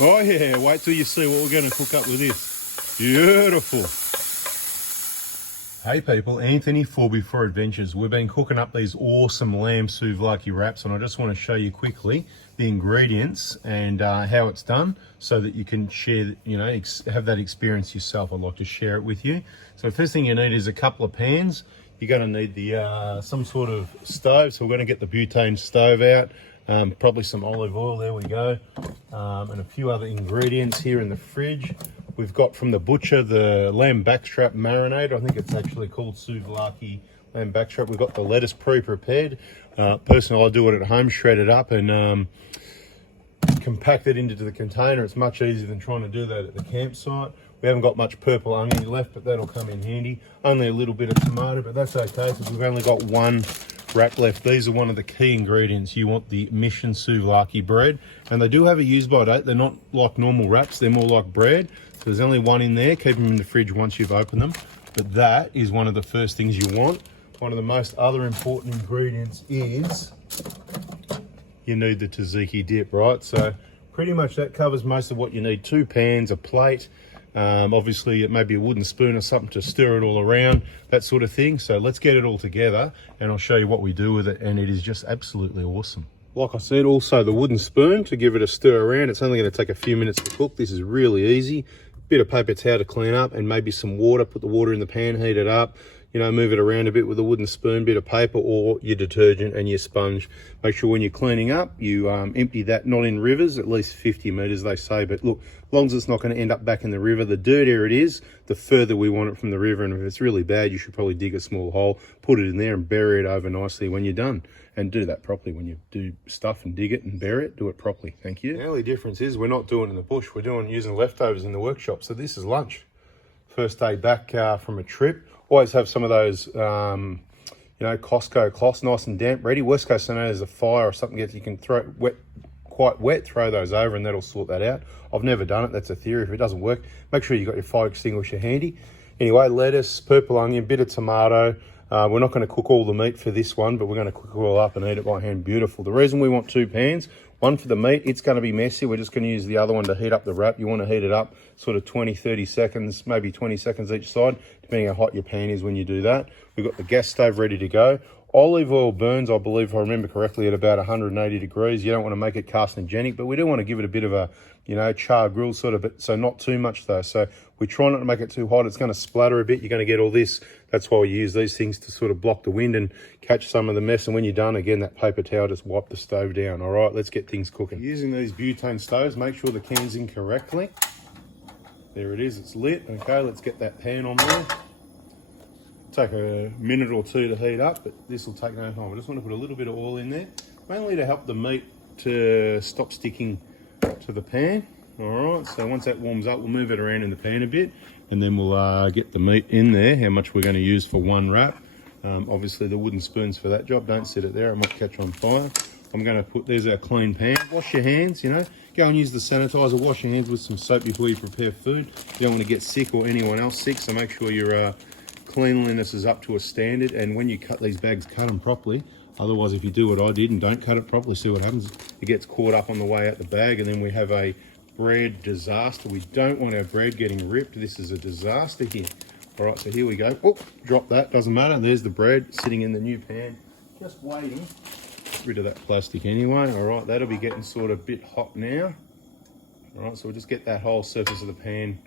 Oh yeah, wait till you see what we're going to cook up with this. Beautiful. Hey people, Anthony for Before Adventures. We've been cooking up these awesome lamb souvlaki wraps, and I just want to show you quickly the ingredients and how it's done so that you can share, have that experience yourself. I'd like to share it with you. So the first thing you need is a couple of pans. You're going to need the some sort of stove, so we're going to get the butane stove out. Probably some olive oil, there we go, and a few other ingredients here in the fridge. We've got from the butcher the lamb backstrap marinade. I think it's actually called SOUVLAKI lamb backstrap. We've got the lettuce pre-prepared. Personally, I do it at home, shred it up and compact it into the container. It's much easier than trying to do that at the campsite. We haven't got much purple onion left, but that'll come in handy. Only a little bit of tomato, but that's okay because we've only got one wrap left. These are one of the key ingredients. You want the Mission souvlaki bread, and they do have a use by date. They're not like normal wraps, they're more like bread. So there's only one in there. Keep them in the fridge once you've opened them, but that is one of the first things you want. One of the most other important ingredients is you need the tzatziki dip, right? So pretty much that covers most of what you need. 2 pans, a plate, obviously it may be a wooden spoon or something to stir it all around, that sort of thing. So let's get it all together and I'll show you what we do with it, and it is just absolutely awesome. Like I said, also the wooden spoon to give it a stir around. It's only going to take a few minutes to cook. This is really easy. Bit of paper towel to clean up and maybe some water. Put the water in the pan, heat it up, move it around a bit with a wooden spoon, bit of paper or your detergent and your sponge. Make sure when you're cleaning up, you empty that, not in rivers, at least 50 meters they say, but look, as long as it's not going to end up back in the river, the dirtier it is, the further we want it from the river. And if it's really bad, you should probably dig a small hole, put it in there and bury it over nicely when you're done. And do that properly when you do stuff and dig it and bury it, do it properly. Thank you. The only difference is we're not doing it in the bush, we're using leftovers in the workshop. So this is lunch. First day back from a trip. Always have some of those, Costco cloths, nice and damp, ready. Worst case scenario is a fire or something you can throw quite wet, throw those over and that'll sort that out. I've never done it, that's a theory. If it doesn't work, make sure you've got your fire extinguisher handy. Anyway, lettuce, purple onion, bit of tomato. We're not going to cook all the meat for this one, but we're going to cook it all up and eat it by hand. Beautiful. The reason we want 2 pans, one for the meat, it's going to be messy. We're just going to use the other one to heat up the wrap. You want to heat it up sort of 20, 30 seconds, maybe 20 seconds each side, depending how hot your pan is when you do that. We've got the gas stove ready to go. Olive oil burns, I believe, if I remember correctly, at about 180 degrees. You don't want to make it carcinogenic, but we do want to give it a bit of a, char grill sort of, so not too much though. So we try not to make it too hot. It's going to splatter a bit. You're going to get all this. That's why we use these things to sort of block the wind and catch some of the mess. And when you're done, again, that paper towel, just wipe the stove down. All right, let's get things cooking. Using these butane stoves, make sure the can's in correctly. There it is, it's lit. Okay, let's get that pan on there. Take a minute or 2 to heat up, but this will take no time. I just want to put a little bit of oil in there, mainly to help the meat to stop sticking to the pan. All right, so once that warms up, we'll move it around in the pan a bit, and then we'll get the meat in there, how much we're going to use for one wrap. Obviously the wooden spoons for that job, don't set it there, it might catch on fire. I'm going to put, there's our clean pan. Wash your hands, go and use the sanitizer, wash your hands with some soap before you prepare food. You don't want to get sick or anyone else sick, so make sure your cleanliness is up to a standard. And when you cut these bags, cut them properly. Otherwise, if you do what I did and don't cut it properly, see what happens. It gets caught up on the way out the bag, and then we have a bread disaster. We don't want our bread getting ripped. This is a disaster here. All right, so here we go. Oh, drop that, doesn't matter. There's the bread sitting in the new pan, just waiting. Get rid of that plastic anyway. All right, that'll be getting sort of a bit hot now. All right, so we'll just get that whole surface of the pan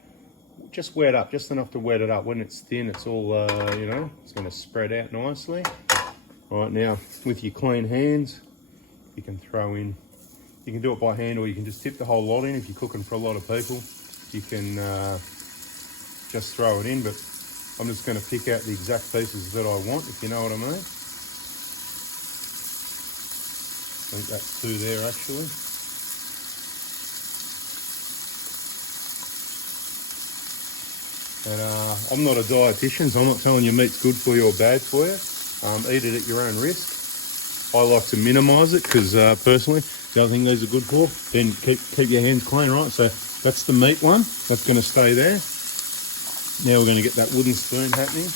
just wet up, just enough to wet it up. When it's thin, it's all, it's going to spread out nicely. All right, now with your clean hands, you can throw in, you can do it by hand or you can just tip the whole lot in. If you're cooking for a lot of people, you can just throw it in, but I'm just going to pick out the exact pieces that I want, if you know what I mean. I think that's 2 there actually. And I'm not a dietitian, so I'm not telling you meat's good for you or bad for you. Eat it at your own risk. I like to minimise it because personally, the other thing these are good for, then keep your hands clean, right? So that's the meat one, that's going to stay there. Now we're going to get that wooden spoon happening.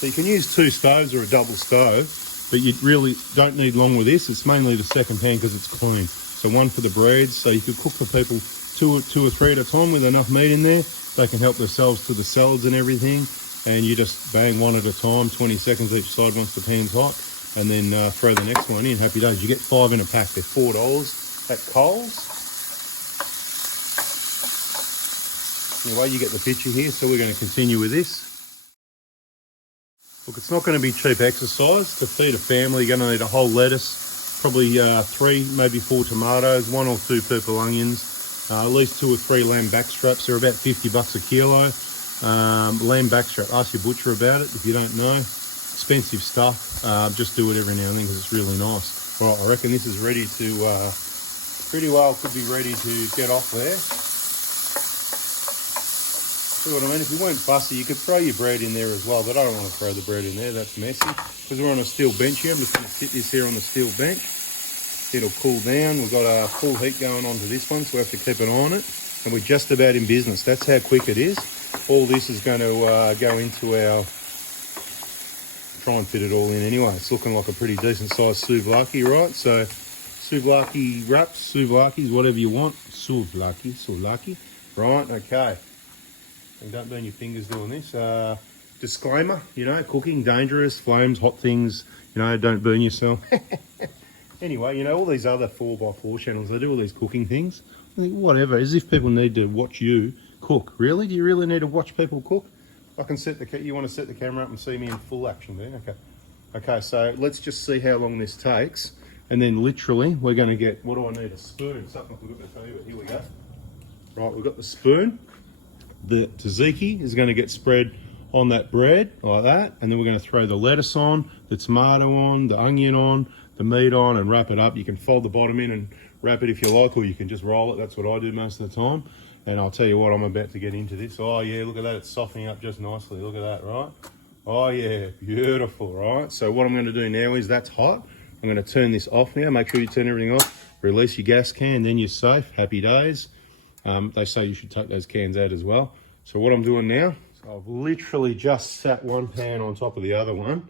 So you can use 2 stoves or a double stove, but you really don't need long with this. It's mainly the second pan because it's clean. So one for the breads, so you could cook for people two or three at a time with enough meat in there. They can help themselves to the salads and everything. And you just bang one at a time, 20 seconds each side once the pan's hot, and then throw the next one in. Happy days. You get 5 in a pack. They're $4 at Coles. Anyway, you get the picture here. So we're going to continue with this. Look, it's not going to be cheap exercise. To feed a family, you're going to need a whole lettuce, probably 3, maybe 4 tomatoes, 1 or 2 purple onions, at least 2 or 3 lamb backstraps. They're about $50 a kilo. Lamb backstrap, ask your butcher about it if you don't know. Expensive stuff. Just do it every now and then because it's really nice. All right, I reckon this is ready to, pretty well could be ready to get off there. See what I mean? If you weren't fussy, you could throw your bread in there as well, but I don't want to throw the bread in there. That's messy. Because we're on a steel bench here, I'm just going to sit this here on the steel bench. It'll cool down. We've got a full heat going on to this one, so we have to keep an eye on it. And we're just about in business. That's how quick it is. All this is going to go into our... Try and fit it all in anyway. It's looking like a pretty decent sized souvlaki, right? So, souvlaki wraps, souvlakis, whatever you want. Souvlaki. Right, okay. And don't burn your fingers doing this. Disclaimer, you know, cooking, dangerous, flames, hot things, you know, don't burn yourself. Anyway, you know, all these other 4x4 channels, they do all these cooking things. Whatever, as if people need to watch you cook. Really? Do you really need to watch people cook? I can set the, you want to set the camera up and see me in full action there? Okay. Okay, so let's just see how long this takes. And then literally, we're going to get, what do I need? A spoon. Something I forgot to tell you, but here we go. Right, we've got the spoon. The tzatziki is going to get spread on that bread like that, and then we're going to throw the lettuce on, the tomato on, the onion on, the meat on, and wrap it up. You can fold the bottom in and wrap it if you like, or you can just roll it. That's what I do most of the time. And I'll tell you what, I'm about to get into this. Oh yeah, look at that, it's softening up just nicely. Look at that, right? Oh yeah, beautiful, right? So what I'm going to do now is, that's hot. I'm going to turn this off now. Make sure you turn everything off. Release your gas can, then you're safe. Happy days. They say you should take those cans out as well. So what I'm doing now, so I've literally just sat one pan on top of the other one.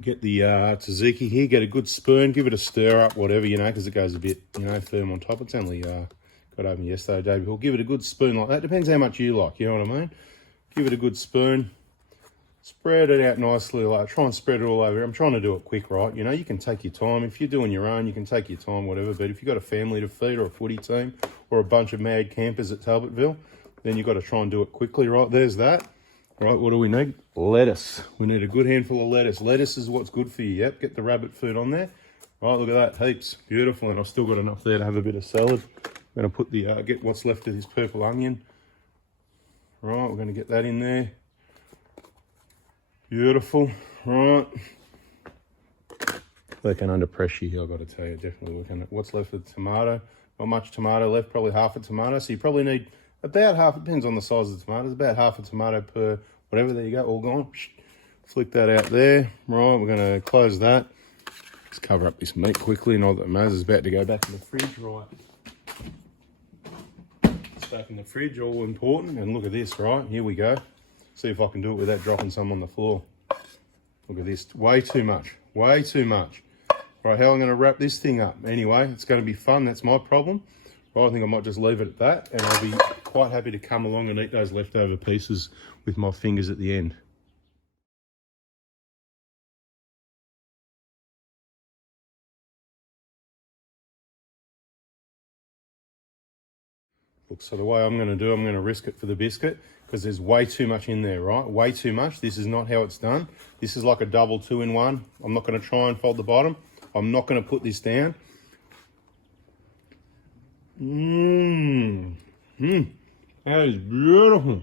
Get the tzatziki here, get a good spoon, give it a stir up, whatever, you know, because it goes a bit, you know, firm on top. It's only got open yesterday, day before. Give it a good spoon like that. Depends how much you like, you know what I mean? Give it a good spoon. Spread it out nicely, like try and spread it all over. I'm trying to do it quick, right? You know, you can take your time. If you're doing your own, you can take your time, whatever. But if you've got a family to feed, or a footy team, or a bunch of mad campers at Talbotville, then you've got to try and do it quickly, right? There's that. Right, what do we need? Lettuce. We need a good handful of lettuce. Lettuce is what's good for you. Yep, get the rabbit food on there. Right, look at that, heaps. Beautiful, and I've still got enough there to have a bit of salad. I'm going to put the, get what's left of this purple onion. Right, we're going to get that in there. Beautiful, right. Working under pressure here, I've got to tell you, definitely working at what's left of the tomato. Not much tomato left, probably half a tomato. So you probably need about half, it depends on the size of the tomatoes, about half a tomato per whatever. There you go, all gone. Flick that out there. Right, we're going to close that. Let's cover up this meat quickly. Not that Maz is about to go back in the fridge, right. It's back in the fridge, all important. And look at this, right, here we go. See if I can do it without dropping some on the floor. Look at this, way too much, way too much. Right, how I'm going to wrap this thing up. Anyway, it's going to be fun, that's my problem. Right, I think I might just leave it at that, and I'll be quite happy to come along and eat those leftover pieces with my fingers at the end. Look, so the way I'm going to do, I'm going to risk it for the biscuit, because there's way too much in there, right? Way too much. This is not how it's done. This is like a double 2-in-1. I'm not going to try and fold the bottom. I'm not going to put this down. That is beautiful.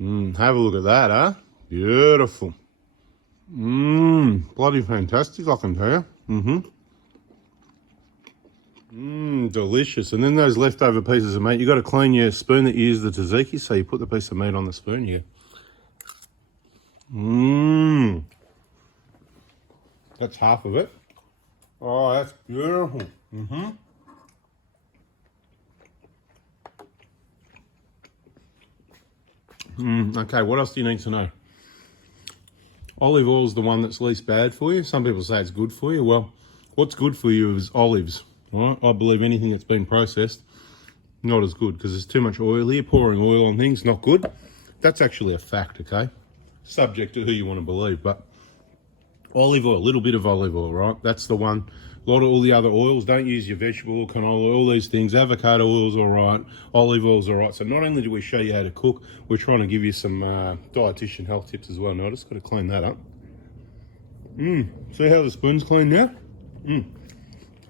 Have a look at that, huh? Beautiful. Bloody fantastic, I can tell you. Delicious. And then those leftover pieces of meat, you got to clean your spoon that you use the tzatziki, so you put the piece of meat on the spoon, yeah. That's half of it. Oh, that's beautiful. Okay, what else do you need to know? Olive oil is the one that's least bad for you. Some people say it's good for you. Well, what's good for you is olives, right? I believe anything that's been processed, not as good, because there's too much oil here. Pouring oil on things, not good. That's actually a fact, okay? Subject to who you want to believe, but olive oil, a little bit of olive oil, right? That's the one. A lot of all the other oils, don't use your vegetable oil, canola oil, all these things. Avocado oil's all right, olive oil's all right. So not only do we show you how to cook, we're trying to give you some dietitian health tips as well. Now I just got to clean that up. See how the spoon's clean now? And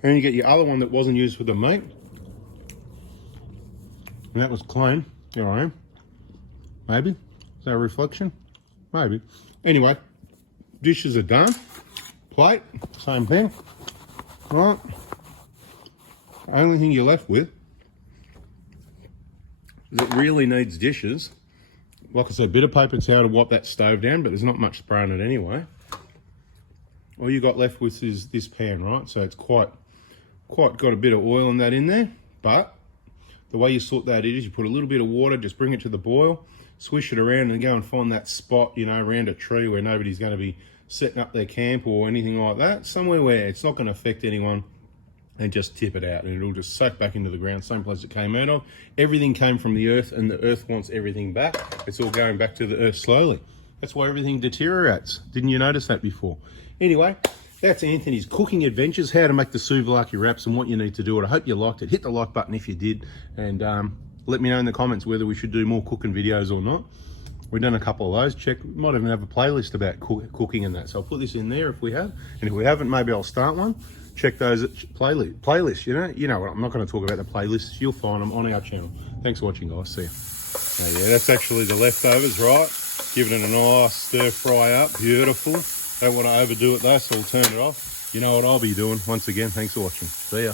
you get your other one that wasn't used for the meat. And that was clean. Here I am. Maybe. Is that a reflection? Maybe. Anyway, dishes are done. Plate, same thing. Right. Only thing you're left with is it really needs dishes. Like I said, bit of paper towel to wipe that stove down, but there's not much spray on it anyway. All you got left with is this pan, right? So it's quite got a bit of oil and that in there, but the way you sort that is you put a little bit of water, just bring it to the boil, swish it around and go and find that spot, you know, around a tree where nobody's going to be setting up their camp or anything like that, somewhere where it's not going to affect anyone, and just tip it out and it'll just soak back into the ground, same place it came out of. Everything came from the earth and the earth wants everything back. It's all going back to the earth slowly. That's why everything deteriorates. Didn't you notice that before? Anyway, that's Anthony's cooking adventures, how to make the souvlaki wraps and what you need to do it. I hope you liked it. Hit the like button if you did, and let me know in the comments whether we should do more cooking videos or not. We've done a couple of those. Check, might even have a playlist about cooking and that. So I'll put this in there if we have. And if we haven't, maybe I'll start one. Check those at playlists, you know what, I'm not going to talk about the playlists. You'll find them on our channel. Thanks for watching, guys. See you. Yeah, that's actually the leftovers, right? Giving it a nice stir fry up. Beautiful. Don't want to overdo it though, so we'll turn it off. You know what I'll be doing. Once again, thanks for watching. See ya.